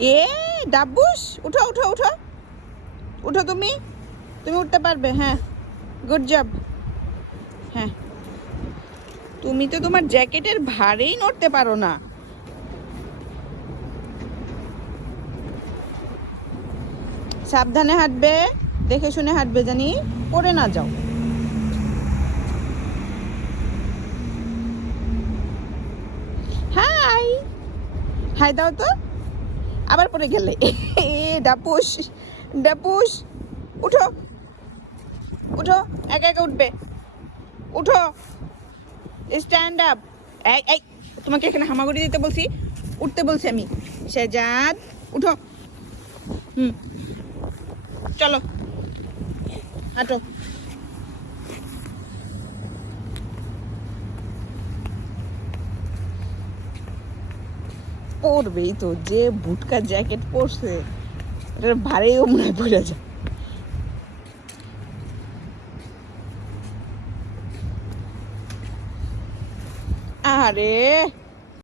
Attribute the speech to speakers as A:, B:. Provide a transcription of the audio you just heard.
A: এ, ডাব্বুস, উঠো উঠো উঠো। উঠো তুমি। তুমি উঠতে পারবে হ্যাঁ। গুড জব হ্যাঁ। তুমি তো তোমার জ্যাকেটের ভারেই নড়তে পারো না। সাবধানে হাঁটবে, দেখে শুনে হাঁটবে জানি, পড়ে না যাও। হাই হাই দাও তো। আবার পরে গেলে। ডাপুস ডাপুস, উঠো। উঠো, একা একা উঠবে। উঠো। স্ট্যান্ড আপ এই এই, তোমাকে এখানে হামাগুড়ি দিতে বলছি। উঠতে বলছি আমি। শেজাদ উঠো। হুম। চলো। হাঁটো। পরবেই তো যে ভুটকা জ্যাকেট পরছে এটার ভারেও মনে পড়ে যায়। আরে!